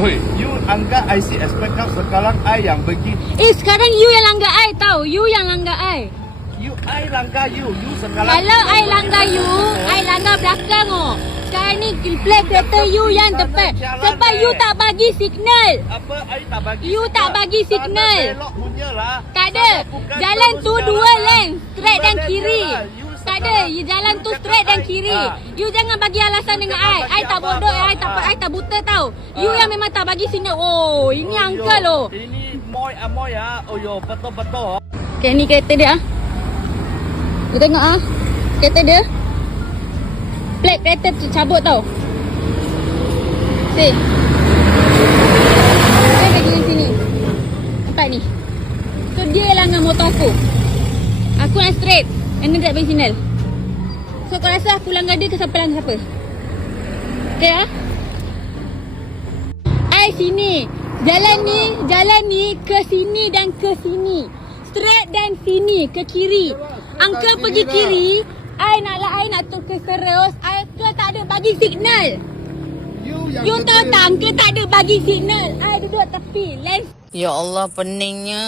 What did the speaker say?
Oi, you anggap I si expect kau sekarang I yang pergi. Sekarang you yang langgar I tau. You yang langgar I. You I langgar you. You sekarang. Kalau I langgar you, I langgar belakang oh. Sekarang ni flag kereta you yang depan. Sebab you tak bagi signal. Apa I tak bagi? You tak bagi signal. Belok punya lah. Tak ada. Jalan tu dua lane, straight dan kiri. Tak ada. Jalan tu straight dan kiri. You jangan bagi alasan dengan I tak bodoh, I tak buta tau. You yang memang tak bagi signal. Oh, ini uncle oh. Ini moy ah. Oh yo, betul-betul. Okay, ni kereta dia ah. You tengok ah. Kereta dia. Plate kereta cabut tau. See. Saya pergi di sini. Nampak ni. So dia langgar motor aku. Aku nak straight. And dia tak bagi signal. So kau rasa aku langgar dia ke siapa langgar siapa? Okay ah. I sini. Jalan ni ke sini dan ke sini. Straight dan sini ke kiri. Uncle pergi kiri. I nak tukar terus. Uncle tak ada bagi signal. You tahu tak Uncle tak ada bagi signal. I duduk tepi. Ya Allah, peningnya.